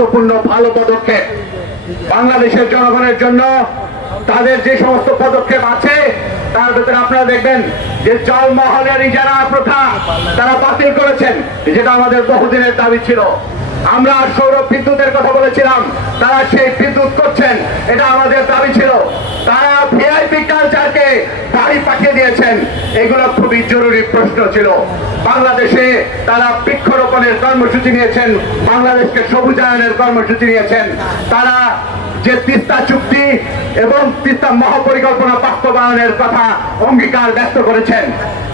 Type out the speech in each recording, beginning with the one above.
গুরুত্বপূর্ণ ভালো পদক্ষেপ। বাংলাদেশের জনগণের জন্য তাদের যে সমস্ত পদক্ষেপ আছে তার ভেতরে আপনারা দেখবেন যে জলমহলের ইজারা প্রথা তারা বাতিল করেছেন, যেটা আমাদের বহুদিনের দাবি ছিল। আমরা সৌর বিদ্যুতের কথা বলেছিলাম, তারা সেই বিদ্যুৎ করছেন, এটা আমাদের দাবি ছিল। তারা ভিআইপি কালচারকে বাড়ি পাঠিয়ে দিয়েছেন, এগুলো খুবই জরুরি প্রশ্ন ছিল। বাংলাদেশে তারা বৃক্ষরোপণের কর্মসূচি নিয়েছেন, বাংলাদেশকে সবুজায়নের কর্মসূচি নিয়েছেন। তারা যে তিস্তা চুক্তি এবং তিস্তা মহাপরিকল্পনা বাস্তবায়নের কথা অঙ্গীকার ব্যক্ত করেছেন,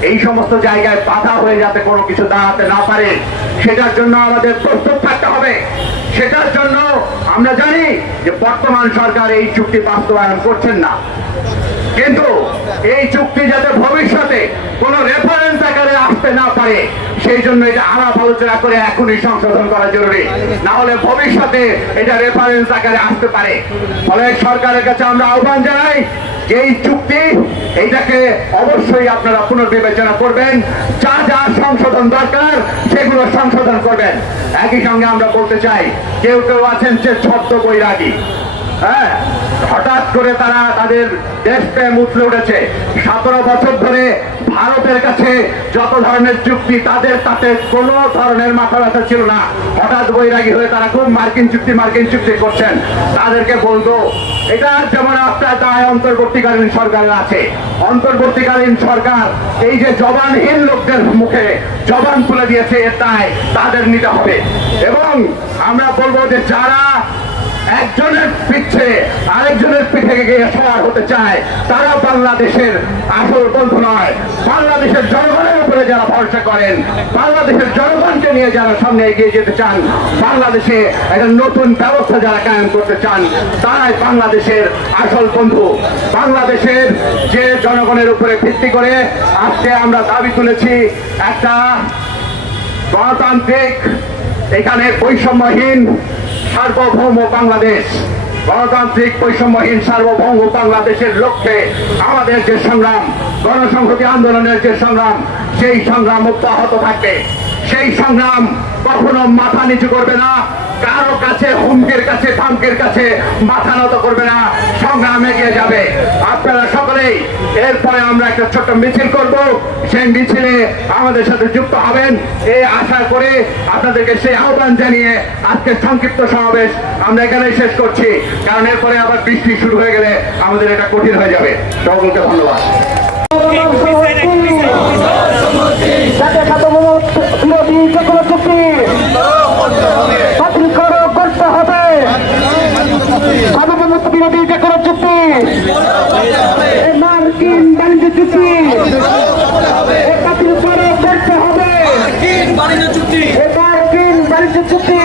এই সমস্ত জায়গায় বাধা হয়ে যাতে কোনো কিছু দাঁড়াতে না পারে, সেটার জন্য আমাদের প্রস্তুত থাকতে হবে। সেটার জন্য আমরা জানি যে বর্তমান সরকার এই চুক্তি বাস্তবায়ন করছেন না, কিন্তু এই চুক্তি যাতে ভবিষ্যতে কোনো রেফারেন্স আকারে আসতে না পারে সেই জন্য এটা আলাপ আলোচনা করে এখনই সংশোধন করা জরুরি, না হলে ভবিষ্যতে এটা রেফারেন্স আকারে আসতে পারে। ফলে সরকারের কাছে আমরা আহ্বান জানাই যে এই চুক্তি এইটাকে অবশ্যই আপনারা পুনর্বিবেচনা করবেন, যা যা সংশোধন দরকার সেগুলো সংশোধন করবেন। একই সঙ্গে আমরা বলতে চাই, কেউ কেউ আছেন যে ছদ্ম বৈরাগী, হ্যাঁ, হঠাৎ করে তারা তাদের দেশপ্রেম উঠলে উঠেছে। 17 বছর ধরে ভারতের কাছে যত ধরনের চুক্তি তাদের তাতে কোনো ধরনের মাথা ব্যথা ছিল না, হঠাৎ বৈরাগী হয়ে তারা খুব মার্কিন চুক্তি করছেন। তাদেরকে বলবো, এটা যেমন আপনার দায় অন্তর্বর্তীকালীন সরকারের আছে। অন্তর্বর্তীকালীন সরকার এই যে জবানহীন লোকদের মুখে জবান তুলে দিয়েছে, এর দায় তাদের নিতে হবে। এবং আমরা বলবো যে যারা একজনের পিঠে আরেকজনের পিঠে গিয়ে সওয়ার হতে চায় তারা বাংলাদেশের আসল বন্ধু নয়। বাংলাদেশের জনগণের উপরে যারা ভরসা করেন, বাংলাদেশের জনগণকে নিয়ে যারা সামনে এগিয়ে যেতে চান, বাংলাদেশে একটা নতুন ব্যবস্থা যারা কায়েম করতে চান, তারাই বাংলাদেশের আসল বন্ধু। বাংলাদেশের যে জনগণের উপরে ভিত্তি করে আজকে আমরা দাবি তুলেছি একটা গণতান্ত্রিক, এখানে বৈষম্যহীন সার্বভৌম বাংলাদেশ, গণতান্ত্রিক বৈষম্যহীন সার্বভৌম বাংলাদেশের লক্ষ্যে আমাদের যে সংগ্রাম, গণসংহতি আন্দোলনের যে সংগ্রাম, সেই সংগ্রাম অব্যাহত থাকবে। সেই সংগ্রাম কখনো মাথা নিচু করবে না, কারো কাছে হুমকির কাছে ধমকির কাছে মাথা নত করবে না, সংগ্রাম এগিয়ে যাবে। আপনারা সকলেই এরপরে আমরা একটা ছোট্ট মিছিল করব, সেই মিছিলে আমাদের সাথে যুক্ত হবেন এই আশা করে আপনাদেরকে সেই আহ্বান জানিয়ে আজকে সংক্ষিপ্ত সমাবেশ আমরা এখানে শেষ করছি, কারণ এরপরে আবার বৃষ্টি শুরু হয়ে গেলে আমাদের এটা কঠিন হয়ে যাবে। সকলকে ধন্যবাদ। মার্কিন বাণিজ্য চুক্তি বাতিল করে করতে হবে, মার্কিন বাণিজ্য চুক্তি